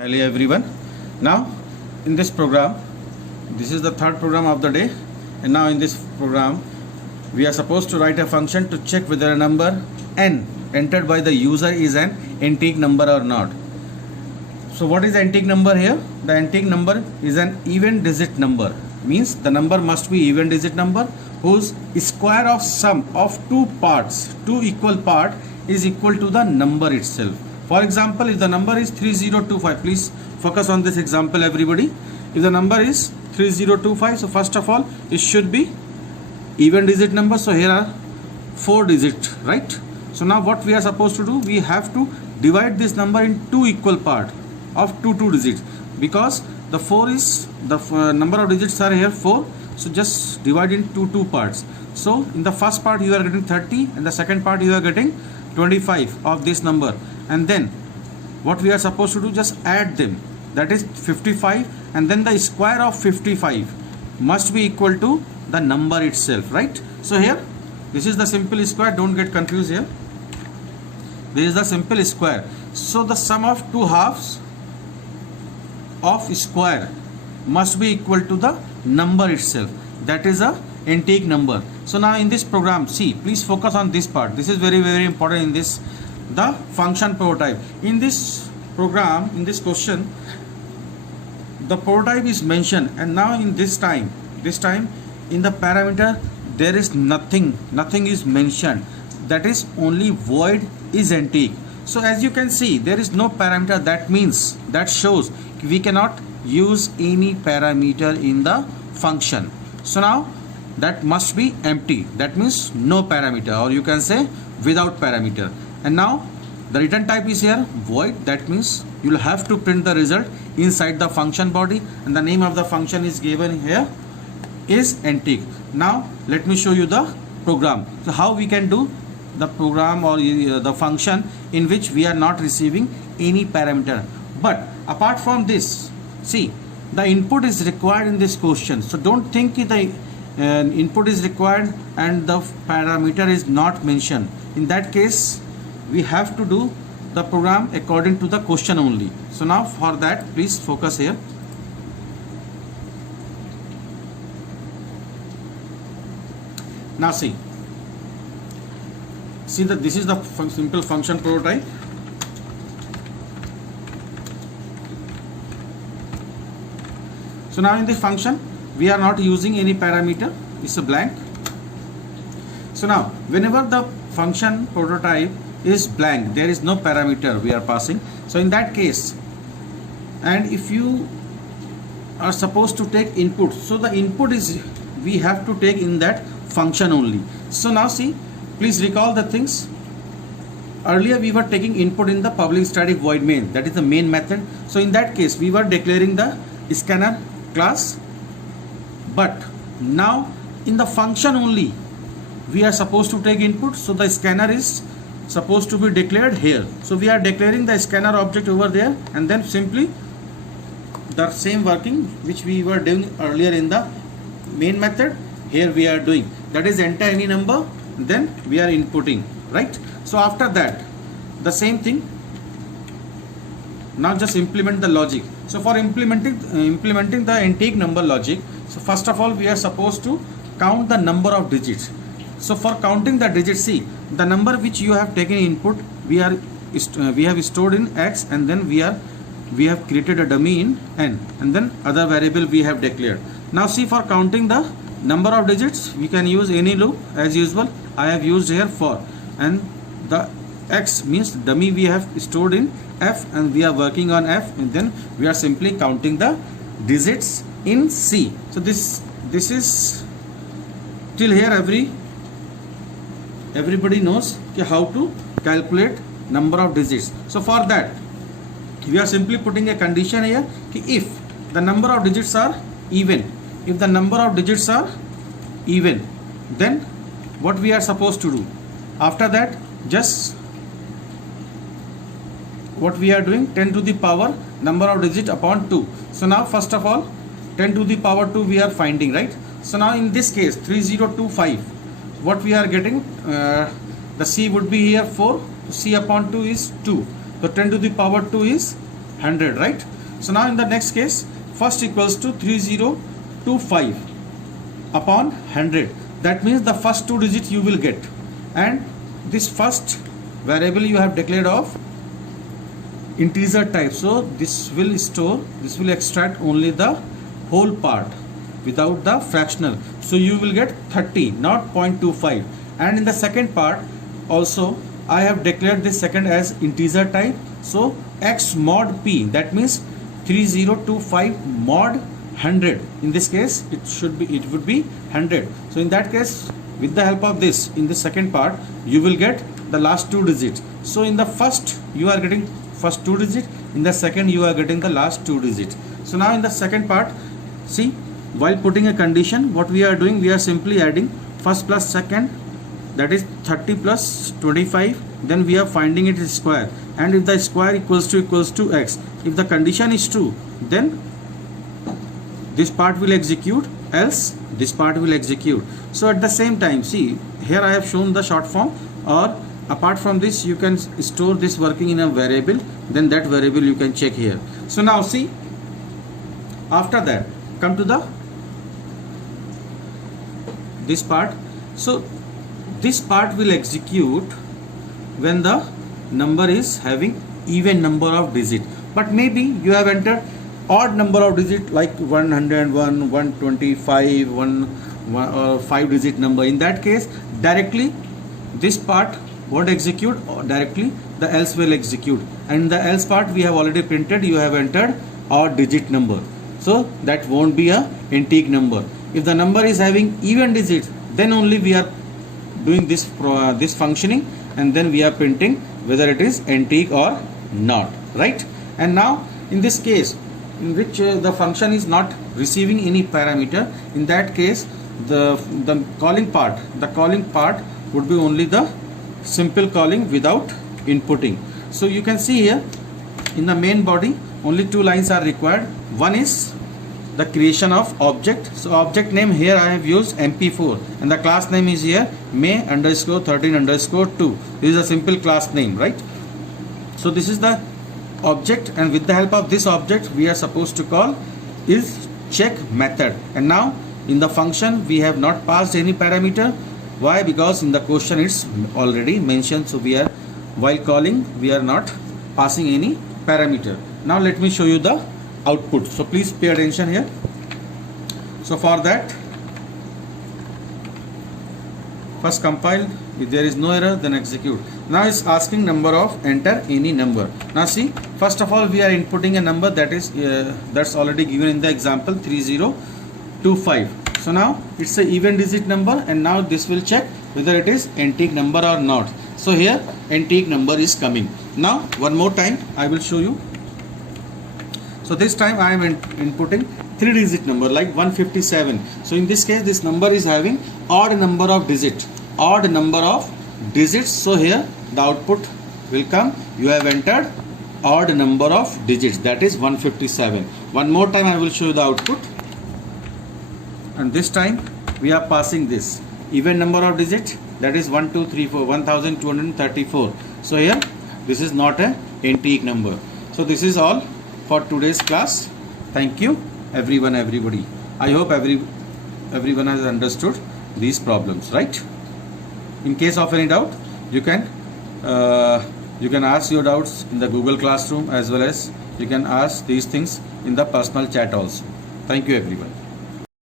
Hello everyone. Now in this program, this is the third program of the day, and now in this program we are supposed to write a function to check whether a number n entered by the user is an integer number or not. So what is the integer number here? The integer number is an even digit number, means the number must be even digit number whose square of sum of two equal part is equal to the number itself. For example, if the number is 3025, please focus on this example everybody. If the number is 3025, so first of all it should be even digit number, so here are 4 digits, right? So now what we are supposed to do, we have to divide this number in two equal part of two digits, because the 4 is the number of digits are here 4, so just divide in two parts. So in the first part you are getting 30 and the second part you are getting 25 of this number, and then what we are supposed to do, just add them, that is 55, and then the square of 55 must be equal to the number itself, right? So here this is the simple square, don't get confused here, this is the simple square. So the sum of two halves of square must be equal to the number itself, that is a integer number. So now in this program, see, please focus on this part, this is very important in this, the function prototype. In this program, in this question, the prototype is mentioned, and now in this time in the parameter there is nothing is mentioned, that is only void is integer. So as you can see, there is no parameter, that means, that shows we cannot use any parameter in the function. So now that must be empty, that means no parameter, or you can say without parameter. And now the return type is here void, that means you will have to print the result inside the function body, and the name of the function is given here is integer. Now let me show you the program. So how we can do the program or the function in which we are not receiving any parameter. But apart from this, see, the input is required in this question, so don't think the input is required and the parameter is not mentioned. In that case we have to do the program according to the question only. So now for that, please focus here. Now see that this is the simple function prototype. So now in this function we are not using any parameter, it's a blank. So now whenever the function prototype is blank, there is no parameter we are passing, so in that case, and if you are supposed to take input, so the input is we have to take in that function only. So now see, please recall the things. Earlier we were taking input in the public static void main, that is the main method. So in that case we were declaring the scanner class, but now in the function only we are supposed to take input, so the scanner is supposed to be declared here. So we are declaring the scanner object over there, and then simply the same working which we were doing earlier in the main method, here we are doing, that is enter any number, then we are inputting, right? So after that the same thing, now just implement the logic. So for implementing the integer number logic, so first of all we are supposed to count the number of digits. So for counting the digits, see, the number which you have taken input, we have stored in x, and then we have created a dummy in n, and then other variable we have declared. Now see, for counting the number of digits we can use any loop as usual. I have used here for, and the x means dummy we have stored in f, and we are working on f, and then we are simply counting the digits in C. So this is till here everybody knows how to calculate number of digits. So for that we are simply putting a condition here, if the number of digits are even, then what we are supposed to do, after that just what we are doing, 10 to the power number of digit upon 2. So now first of all 10 to the power 2 we are finding, right? So now in this case 3025, what we are getting, the C would be here 4, C upon 2 is 2, so 10 to the power 2 is 100, right? So now in the next case, first equals to 3025 upon 100. That means the first two digits you will get, and this first variable you have declared of integer type, so this will extract only the whole part without the fractional, so you will get 30, not 0.25. And in the second part also I have declared this second as integer type, so x mod p, that means 3025 mod 100. In this case it would be 100. So in that case, with the help of this, in the second part you will get the last two digits. So in the first you are getting first two digits, in the second you are getting the last two digits. So now in the second part, see, while putting a condition, what we are doing, we are simply adding first plus second, that is 30 plus 25, then we are finding it is square, and if the square equals to x, if the condition is true, then this part will execute, else this part will execute. So at the same time, see, here I have shown the short form, or apart from this you can store this working in a variable, then that variable you can check here. So now see, after that come to the this part. So this part will execute when the number is having even number of digits, but maybe you have entered odd number of digits like 101, 125, 5 digit number. In that case, directly this part won't execute, or directly the else will execute, and in the else part we have already printed, you have entered odd digit number, so that won't be a integer number. If the number is having even digits, then only we are doing this functioning, and then we are printing whether it is integer or not, right? And now in this case in which the function is not receiving any parameter, in that case the calling part would be only the simple calling without inputting. So you can see here in the main body only two lines are required. One is the creation of object. So object name here I have used mp4, and the class name is here May _ 13 _ 2. This is a simple class name, right? So this is the object, and with the help of this object we are supposed to call is check method. And now in the function we have not passed any parameter. Why? Because in the question it's already mentioned, so we are, while calling, we are not passing any parameter. Now let me show you the output, so please pay attention here. So for that, first compile, if there is no error then execute. Now it's asking number of, enter any number. Now see, first of all we are inputting a number that is that's already given in the example 3025. So now it's a even digit number, and now this will check whether it is integer number or not. So here integer number is coming. Now one more time I will show you. So this time I am inputting 3 digit number like 157. So in this case this number is having odd number of digits. So here the output will come, you have entered odd number of digits, that is 157. One more time I will show you the output, and this time we are passing this even number of digits, that is 1234. So here this is not a integer number. So this is all for today's class. Thank you everybody. I hope everyone has understood these problems, right? In case of any doubt, you can ask your doubts in the Google Classroom, as well as you can ask these things in the personal chat also. Thank you everyone.